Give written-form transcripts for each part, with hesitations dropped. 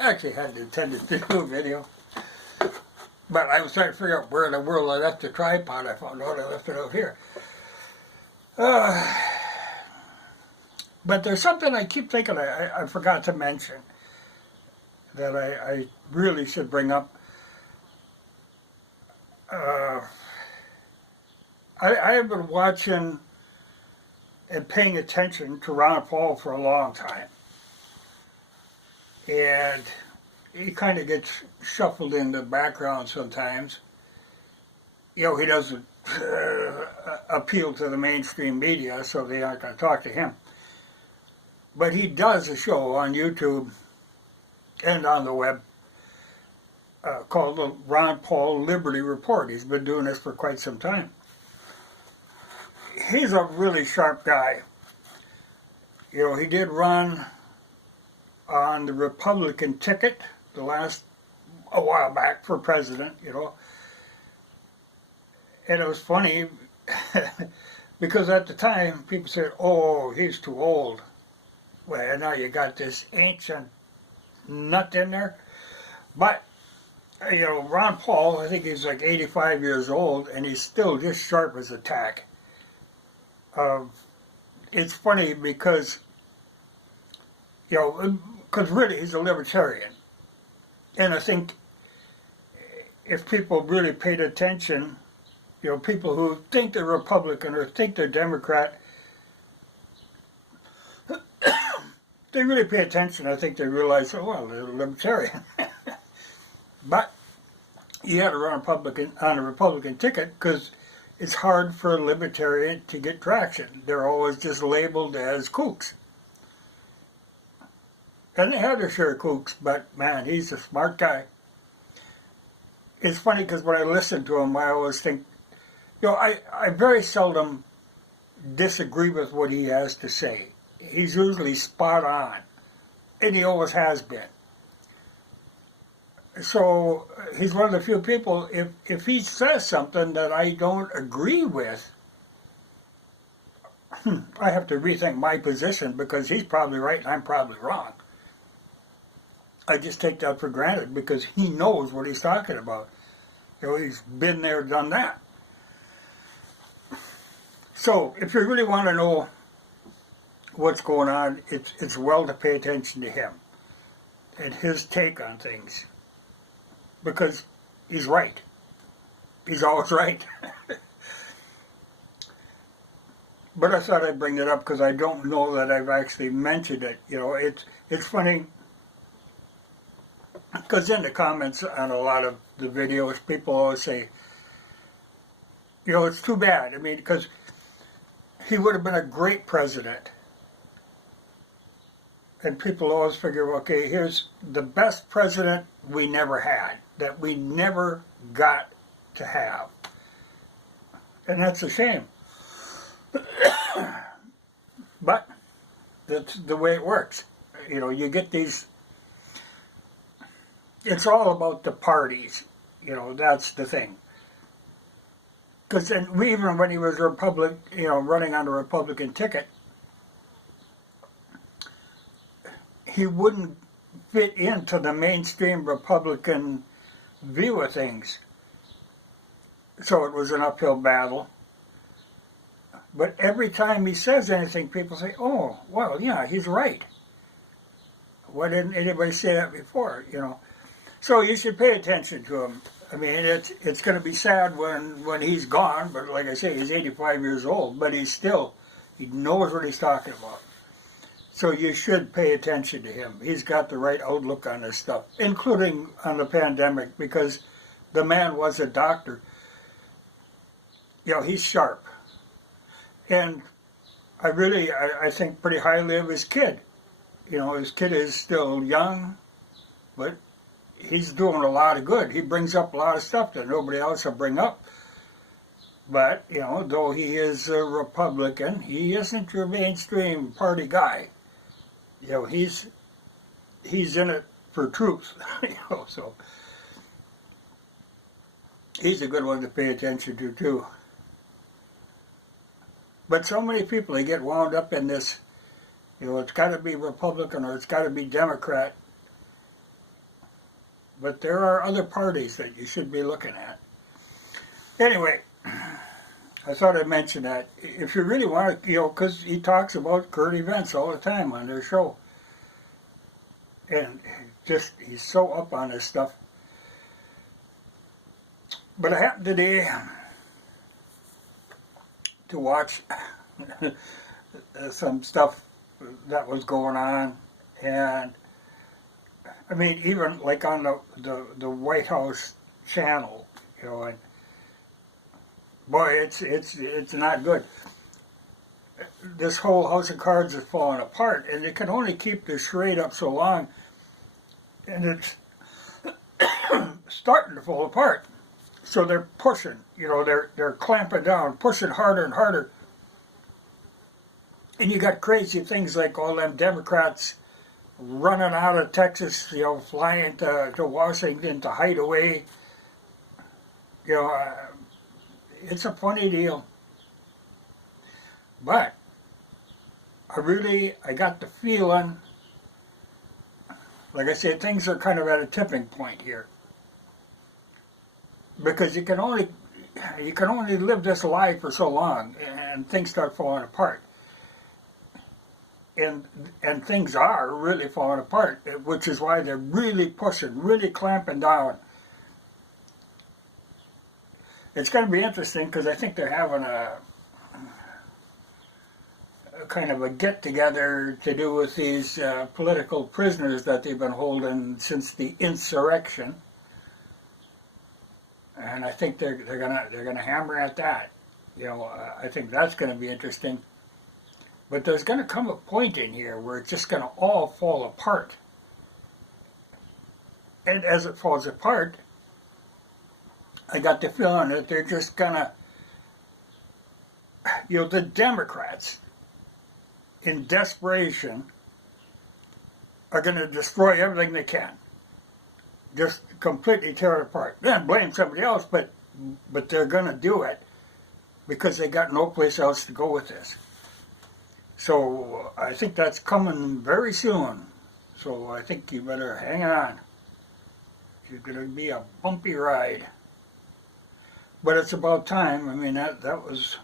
I actually hadn't intended to do a video. But I was trying to figure out where in the world I left the tripod. I found out I left it out here. But there's something I keep thinking I forgot to mention that I really should bring up. I have been watching and paying attention to Ron Paul for a long time. And he kind of gets shuffled in the background sometimes. You know, he doesn't appeal to the mainstream media, so they aren't going to talk to him. But he does a show on YouTube and on the web called the Ron Paul Liberty Report. He's been doing this for quite some time. He's a really sharp guy. You know, he did run on the Republican ticket a while back for president, you know. And it was funny because at the time people said, oh, he's too old. Well, now you got this ancient nut in there. But, you know, Ron Paul, I think he's like 85 years old, and he's still just sharp as a tack. It's funny because, you know, because really he's a libertarian. And I think if people really paid attention, you know, people who think they're Republican or think they're Democrat, they really pay attention. I think they realize, oh, well, they're a libertarian. But you had to run on a Republican ticket because it's hard for a libertarian to get traction. They're always just labeled as kooks. And they have their share of kooks, but man, he's a smart guy. It's funny because when I listen to him, I always think, you know, I very seldom disagree with what he has to say. He's usually spot on, and he always has been. So he's one of the few people, if he says something that I don't agree with, I have to rethink my position because he's probably right and I'm probably wrong. I just take that for granted because he knows what he's talking about. You know, he's been there, done that. So if you really want to know what's going on, it's well to pay attention to him and his take on things. Because he's right. He's always right. But I thought I'd bring it up because I don't know that I've actually mentioned it. You know, it's funny because in the comments on a lot of the videos, people always say, you know, it's too bad. I mean, because he would have been a great president. And people always figure, okay, here's the best president we never had, that we never got to have. And that's a shame. But that's the way it works. You know, you get these, it's all about the parties. You know, that's the thing. Because even when he was running on a Republican ticket, he wouldn't fit into the mainstream Republican view of things. So it was an uphill battle. But every time he says anything, people say, oh, well, yeah, he's right. Why didn't anybody say that before, you know? So you should pay attention to him. I mean, it's going to be sad when he's gone, but like I say, he's 85 years old, but he knows what he's talking about. So you should pay attention to him. He's got the right outlook on this stuff, including on the pandemic, because the man was a doctor. You know, he's sharp. And I think pretty highly of his kid. You know, his kid is still young, but he's doing a lot of good. He brings up a lot of stuff that nobody else will bring up. But, you know, though he is a Republican, he isn't your mainstream party guy. You know, he's in it for truth. You know, so he's a good one to pay attention to too. But so many people, they get wound up in this, you know, it's got to be Republican or it's got to be Democrat. but there are other parties that you should be looking at. Anyway, I thought I'd mention that. If you really want to, because he talks about current events all the time on their show. And just, he's so up on this stuff. But I happened today to watch some stuff that was going on, and I mean, even like on the White House channel, and boy, it's not good. This whole house of cards is falling apart, and they can only keep the charade up so long, and it's starting to fall apart. So they're pushing, they're clamping down, pushing harder and harder. And you got crazy things like all them Democrats running out of Texas, flying to Washington to hide away. It's a funny deal. But I got the feeling, like I said, things are kind of at a tipping point here. Because you can only live this life for so long, and things start falling apart. And things are really falling apart, which is why they're really pushing, really clamping down. It's going to be interesting because I think they're having a kind of a get-together to do with these political prisoners that they've been holding since the insurrection. And I think they're gonna hammer at that. I think that's going to be interesting. But there's going to come a point in here where it's just going to all fall apart. And as it falls apart, I got the feeling that they're just going to, the Democrats, in desperation, are going to destroy everything they can. Just completely tear it apart. Then blame somebody else, but they're going to do it because they got no place else to go with this. So I think that's coming very soon. So I think you better hang on. It's going to be a bumpy ride. But it's about time. I mean, that's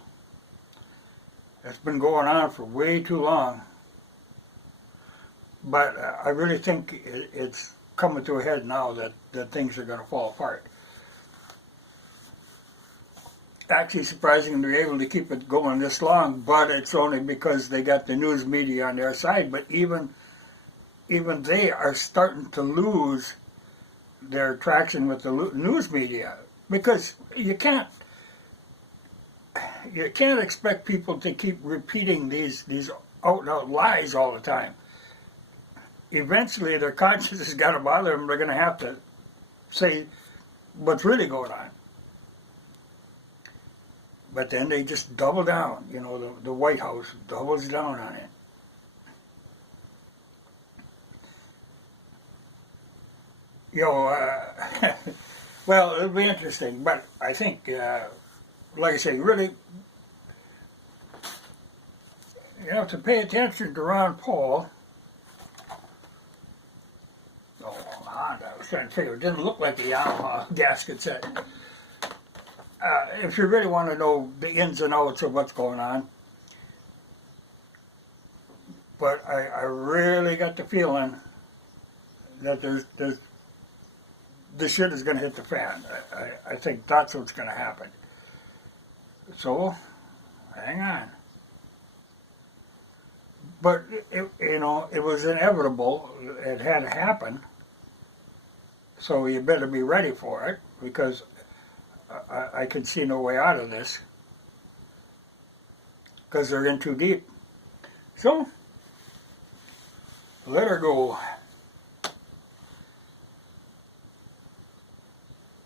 been going on for way too long. But I really think it's coming to a head now that things are going to fall apart. Actually surprising they're able to keep it going this long, but it's only because they got the news media on their side. But even they are starting to lose their traction with the news media, because you can't expect people to keep repeating these out and out lies all the time. Eventually their conscience has got to bother them. They're going to have to say what's really going on. But then they just double down. The White House doubles down on it. Well, it'll be interesting. But I think, like I say, really, you have to pay attention to Ron Paul. Honda. I was trying to figure. It didn't look like the Yamaha gasket set. If you really want to know the ins and outs of what's going on, but I really got the feeling that the shit is going to hit the fan. I think that's what's going to happen. So, hang on. But it was inevitable. It had to happen. So you better be ready for it, because I can see no way out of this, because they're in too deep. So, let her go.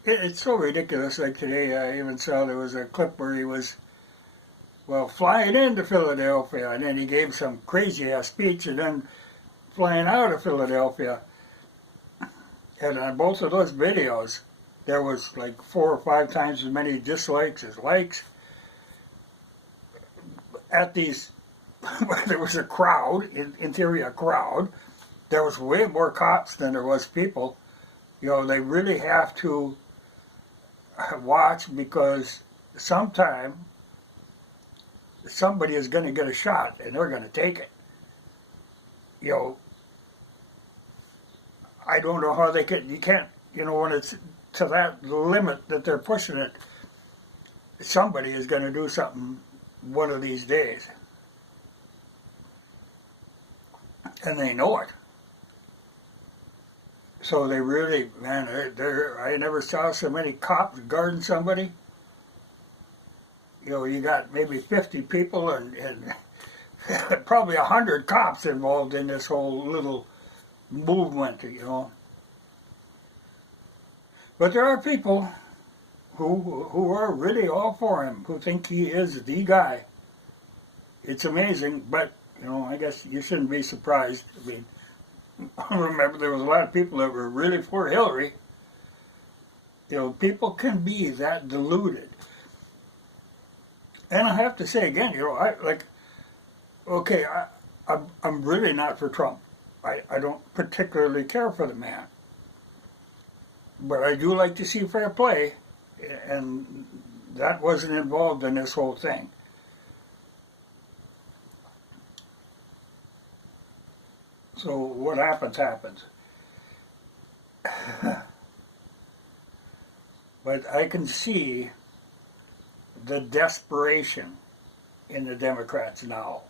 It's so ridiculous. Like today, I even saw there was a clip where he was, flying into Philadelphia, and then he gave some crazy-ass speech, and then flying out of Philadelphia. And on both of those videos, there was like 4 or 5 times as many dislikes as likes. At these, there was a crowd, in theory a crowd. There was way more cops than there was people. You know, they really have to watch, because sometime somebody is going to get a shot and they're going to take it. You know, I don't know how you can't, you know, when it's to that limit that they're pushing it, somebody is going to do something one of these days. And they know it. So they really, man, I never saw so many cops guarding somebody. You know, you got maybe 50 people and probably 100 cops involved in this whole little movement, you know. But there are people who are really all for him, who think he is the guy. It's amazing, but, you know, I guess you shouldn't be surprised. I mean, I remember there was a lot of people that were really for Hillary. You know, people can be that deluded. And I have to say again, you know, I'm really not for Trump. I don't particularly care for the man. But I do like to see fair play, and that wasn't involved in this whole thing. So what happens, happens. But I can see the desperation in the Democrats now.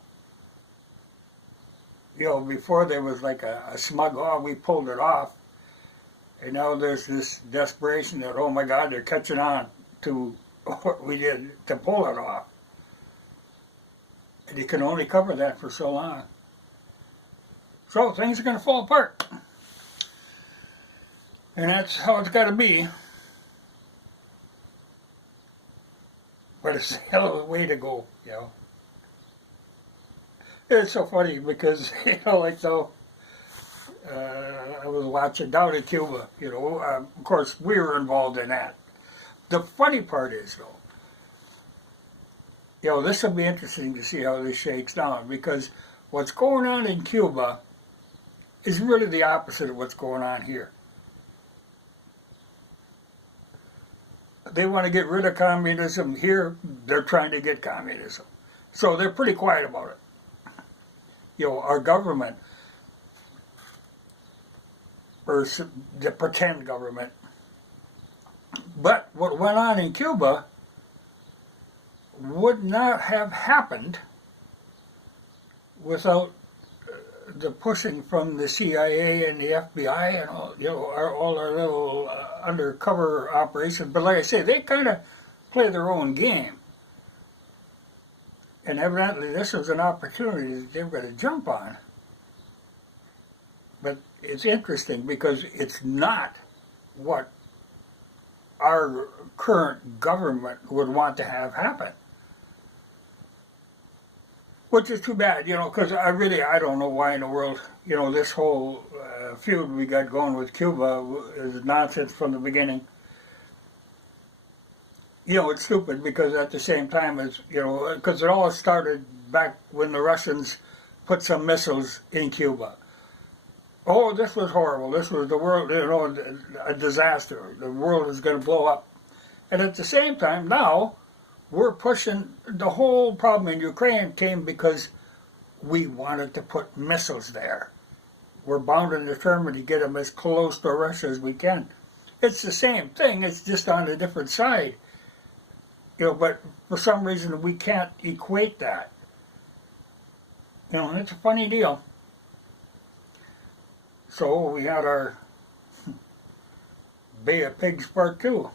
You know, before there was like a smug, oh, we pulled it off. And now there's this desperation that, oh my God, they're catching on to what we did to pull it off. And you can only cover that for so long. So things are going to fall apart. And that's how it's got to be. But it's a hell of a way to go, you know. It's so funny because, you know, like though, I was watching down in Cuba, you know, of course we were involved in that. The funny part is though, you know, this will be interesting to see how this shakes down, because what's going on in Cuba is really the opposite of what's going on here. They want to get rid of communism. Here, they're trying to get communism. So they're pretty quiet about it. You know, our government, or the pretend government. But what went on in Cuba would not have happened without the pushing from the CIA and the FBI and all, you know, all our little undercover operations. But like I say, they kind of play their own game. And evidently this was an opportunity that they were going to jump on. But it's interesting because it's not what our current government would want to have happen. Which is too bad, you know, because I don't know why in the world, you know, this whole feud we got going with Cuba is nonsense from the beginning. You know, it's stupid because at the same time as, you know, because it all started back when the Russians put some missiles in Cuba. Oh, this was horrible. This was the world, you know, a disaster. The world is going to blow up. And at the same time, now, we're pushing, the whole problem in Ukraine came because we wanted to put missiles there. We're bound and determined to get them as close to Russia as we can. It's the same thing, it's just on a different side. You know, but for some reason we can't equate that. You know, it's a funny deal. So we had our Bay of Pigs Part 2.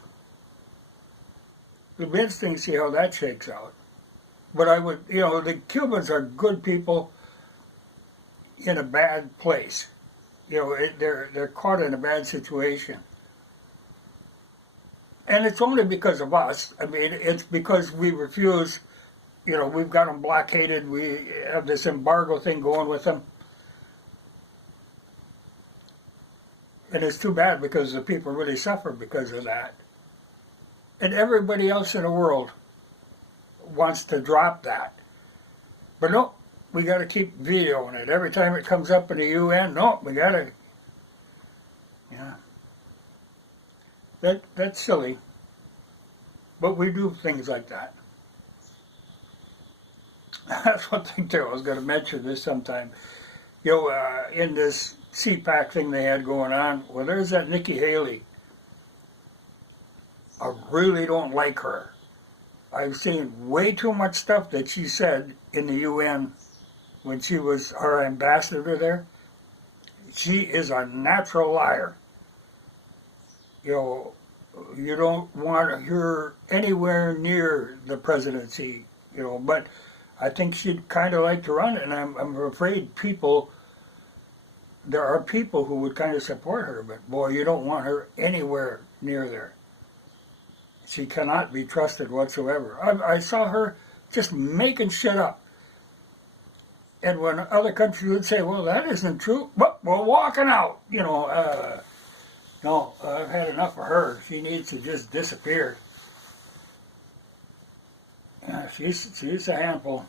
It'll be interesting to see how that shakes out. But I would, you know, the Cubans are good people in a bad place. You know, they're caught in a bad situation. And it's only because of us. I mean, it's because we refuse, you know, we've got them blockaded. We have this embargo thing going with them. And it's too bad because the people really suffer because of that. And everybody else in the world wants to drop that. But no, we got to keep videoing it. Every time it comes up in the UN, no, we got to, yeah. That's silly. But we do things like that. That's one thing too. I was going to mention this sometime. In this CPAC thing they had going on, well, there's that Nikki Haley. I really don't like her. I've seen way too much stuff that she said in the UN when she was our ambassador there. She is a natural liar. You don't want her anywhere near the presidency, but I think she'd kind of like to run it, and I'm afraid there are people who would kind of support her, but boy, you don't want her anywhere near there. She cannot be trusted whatsoever. I saw her just making shit up. And when other countries would say, well, that isn't true, but we're walking out, no, I've had enough of her. She needs to just disappear. Yeah, she's a handful.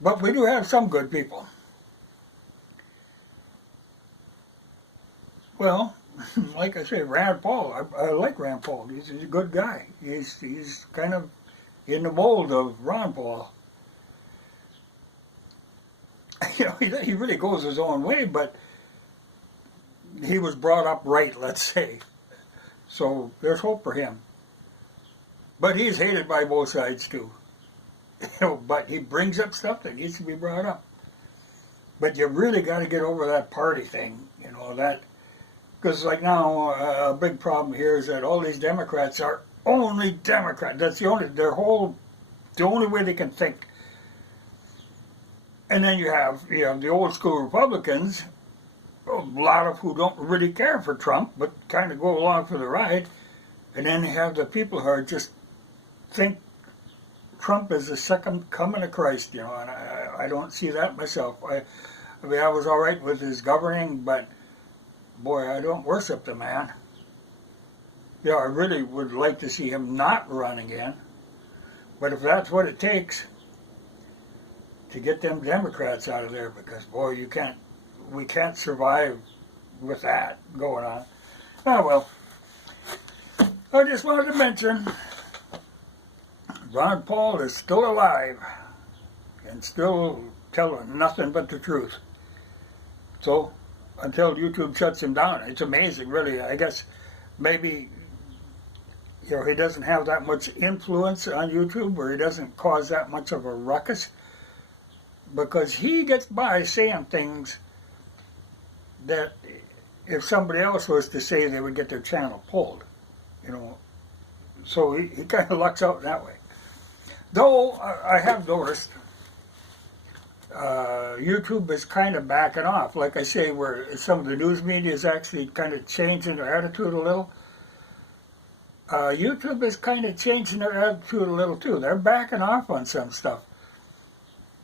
But we do have some good people. Well, like I say, Rand Paul. I like Rand Paul. He's a good guy. He's kind of in the mold of Ron Paul. He really goes his own way, but he was brought up right, let's say. So there's hope for him. But he's hated by both sides too. But he brings up stuff that needs to be brought up. But you really got to get over that party thing, because like now a big problem here is that all these Democrats are only Democrats. That's the only way they can think. And then you have the old school Republicans, a lot of who don't really care for Trump, but kind of go along for the ride. And then you have the people who are just think Trump is the second coming of Christ, and I don't see that myself. I mean, I was all right with his governing, but boy, I don't worship the man. I really would like to see him not run again. But if that's what it takes to get them Democrats out of there, because boy, we can't survive with that going on. Oh well, I just wanted to mention Ron Paul is still alive and still telling nothing but the truth. So until YouTube shuts him down, it's amazing, really. I guess maybe he doesn't have that much influence on YouTube, or he doesn't cause that much of a ruckus, because he gets by saying things that if somebody else was to say, they would get their channel pulled, So he kind of lucks out that way. Though I have noticed YouTube is kind of backing off. Like I say, where some of the news media is actually kind of changing their attitude a little. YouTube is kind of changing their attitude a little too. They're backing off on some stuff,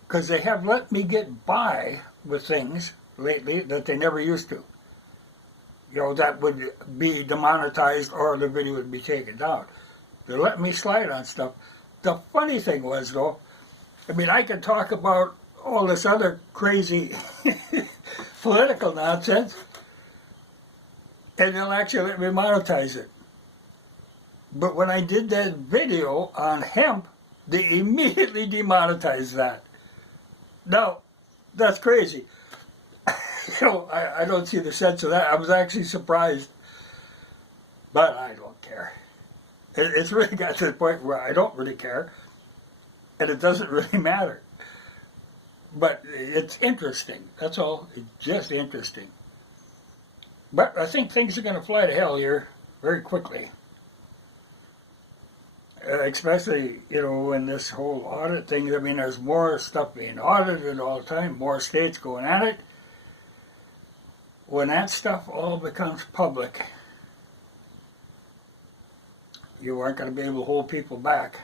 because they have let me get by with things lately that they never used to. That would be demonetized or the video would be taken down. They're letting me slide on stuff. The funny thing was, though, I mean, I could talk about all this other crazy political nonsense, and they'll actually let me monetize it. But when I did that video on hemp, they immediately demonetized that. Now, that's crazy. I don't see the sense of that. I was actually surprised, but I don't care. It's really got to the point where I don't really care, and it doesn't really matter. But it's interesting. That's all. It's just interesting. But I think things are going to fly to hell here very quickly. Especially, in this whole audit thing. I mean, there's more stuff being audited all the time, more states going at it. When that stuff all becomes public, you aren't going to be able to hold people back.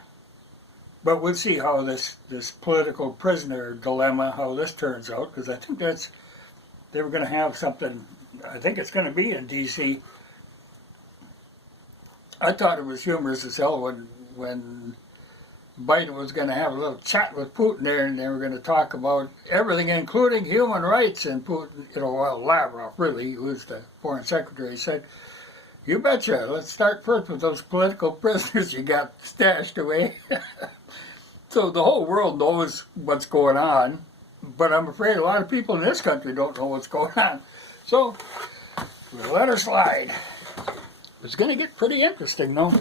But we'll see how this political prisoner dilemma, how this turns out, because I think they were going to have something, I think it's going to be in D.C. I thought it was humorous as hell when Biden was going to have a little chat with Putin there, and they were going to talk about everything, including human rights. And Putin, well, Lavrov, really, who was the foreign secretary, said, "You betcha. Let's start first with those political prisoners you got stashed away." So the whole world knows what's going on, but I'm afraid a lot of people in this country don't know what's going on. So we'll let her slide. It's going to get pretty interesting, though.